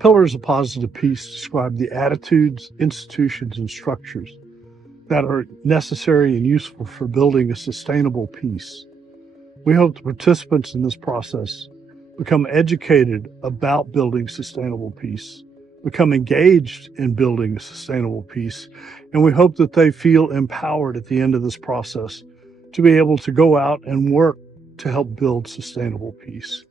pillars of positive peace describe the attitudes, institutions, and structures that are necessary and useful for building a sustainable peace. We hope the participants in this process become educated about building sustainable peace, become engaged in building a sustainable peace, and we hope that they feel empowered at the end of this process to be able to go out and work to help build sustainable peace.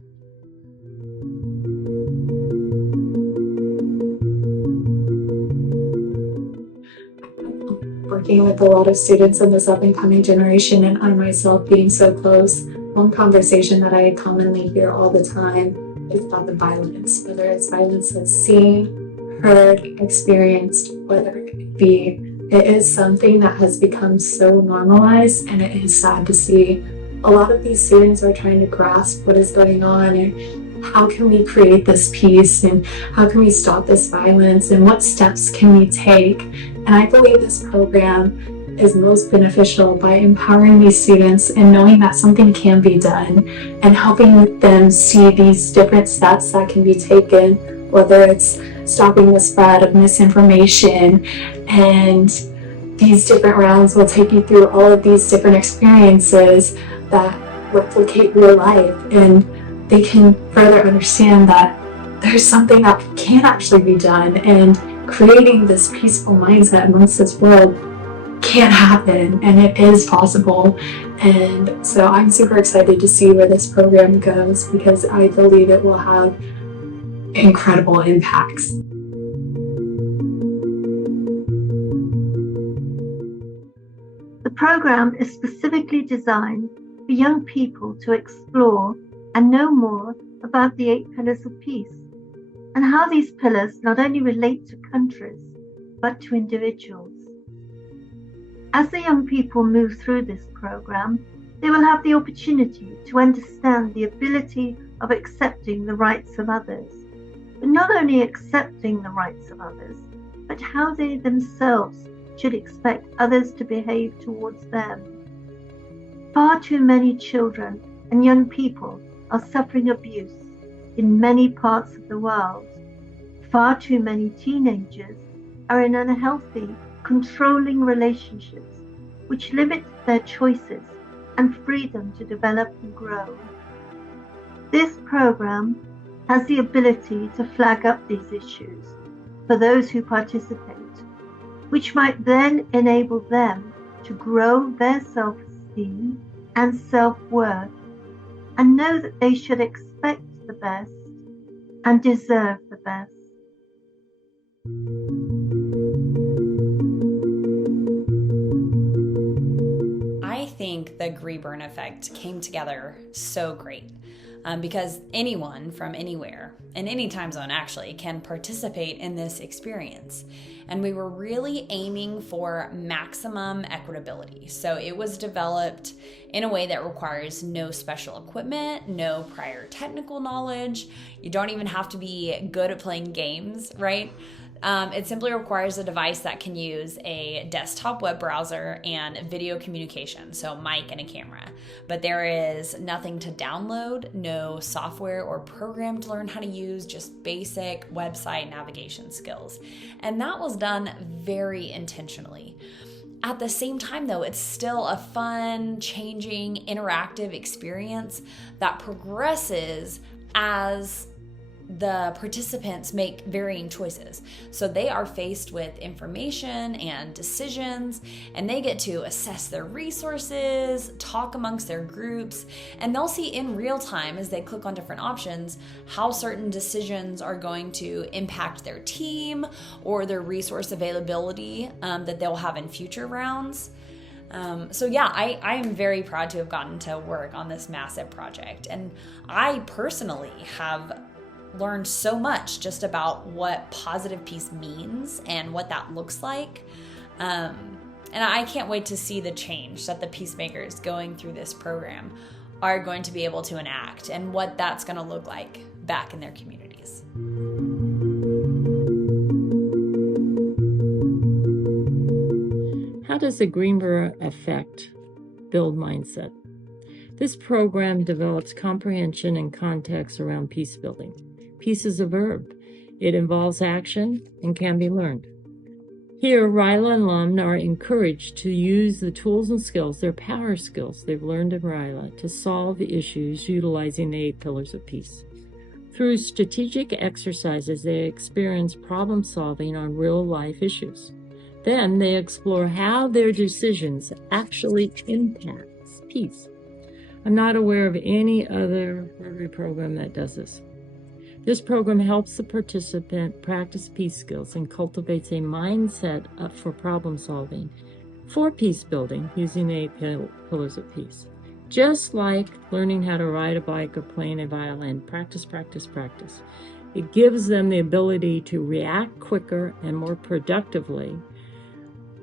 Working with a lot of students in this up-and-coming generation, and I myself being so close, one conversation that I commonly hear all the time is about the violence, whether it's violence that's seen, heard, experienced, whatever it be. It is something that has become so normalized, and it is sad to see. A lot of these students are trying to grasp what is going on and how can we create this peace and how can we stop this violence and what steps can we take. And I believe this program is most beneficial by empowering these students and knowing that something can be done and helping them see these different steps that can be taken, whether it's stopping the spread of misinformation. And these different rounds will take you through all of these different experiences that replicate real life, and they can further understand that there's something that can actually be done, and creating this peaceful mindset amongst this world can happen, and it is possible. And so I'm super excited to see where this program goes, because I believe it will have incredible impacts. The program is specifically designed for young people to explore and know more about the 8 pillars of peace and how these pillars not only relate to countries, but to individuals. As the young people move through this program, they will have the opportunity to understand the ability of accepting the rights of others, but not only accepting the rights of others, but how they themselves should expect others to behave towards them. Far too many children and young people are suffering abuse in many parts of the world. Far too many teenagers are in unhealthy, controlling relationships, which limit their choices and freedom to develop and grow. This program has the ability to flag up these issues for those who participate, which might then enable them to grow their self-esteem and self-worth and know that they should expect the best and deserve the best. I think the GREEBIRN effect came together so great. Because anyone from anywhere, in any time zone actually, can participate in this experience. And we were really aiming for maximum equitability. So it was developed in a way that requires no special equipment, no prior technical knowledge. You don't even have to be good at playing games, right? It simply requires a device that can use a desktop web browser and video communication, so mic and a camera. But there is nothing to download, no software or program to learn how to use, just basic website navigation skills. And that was done very intentionally. At the same time, though, it's still a fun, changing, interactive experience that progresses as the participants make varying choices. So they are faced with information and decisions, and they get to assess their resources, talk amongst their groups, and they'll see in real time as they click on different options how certain decisions are going to impact their team or their resource availability that they'll have in future rounds. So yeah, I am very proud to have gotten to work on this massive project. And I personally have learned so much just about what positive peace means and what that looks like. And I can't wait to see the change that the peacemakers going through this program are going to be able to enact and what that's going to look like back in their communities. How does the GREEBIRN effect build mindset? This program develops comprehension and context around peace building. Peace is a verb. It involves action and can be learned. Here, eRYLA alumni are encouraged to use the tools and skills, their power skills they've learned in eRYLA, to solve the issues utilizing the 8 pillars of peace. Through strategic exercises, they experience problem solving on real-life issues. Then they explore how their decisions actually impact peace. I'm not aware of any other Rotary program that does this. This program helps the participant practice peace skills and cultivates a mindset for problem solving for peace building using the 8 pillars of peace. Just like learning how to ride a bike or playing a violin, practice, practice, practice. It gives them the ability to react quicker and more productively.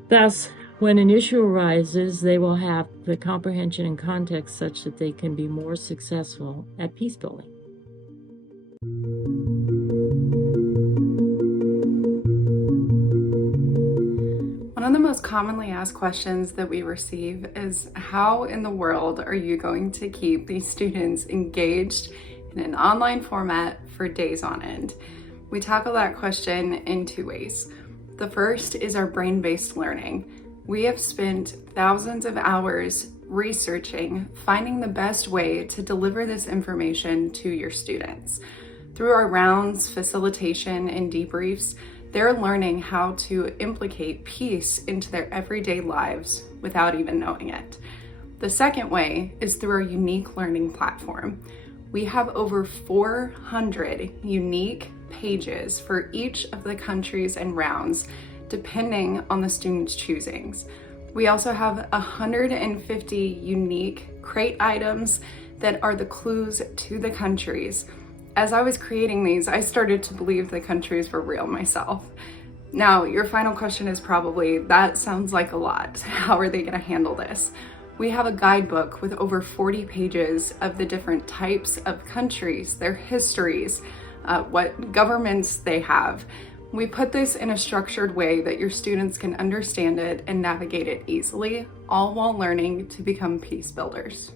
Thus, when an issue arises, they will have the comprehension and context such that they can be more successful at peace building. One of the most commonly asked questions that we receive is, how in the world are you going to keep these students engaged in an online format for days on end? We tackle that question in 2 ways. The first is our brain-based learning. We have spent thousands of hours researching, finding the best way to deliver this information to your students. Through our rounds, facilitation, and debriefs, they're learning how to implicate peace into their everyday lives without even knowing it. The second way is through our unique learning platform. We have over 400 unique pages for each of the countries and rounds, depending on the student's choosings. We also have 150 unique crate items that are the clues to the countries. As I was creating these, I started to believe the countries were real myself. Now, your final question is probably, that sounds like a lot. How are they going to handle this? We have a guidebook with over 40 pages of the different types of countries, their histories, what governments they have. We put this in a structured way that your students can understand it and navigate it easily, all while learning to become peace builders.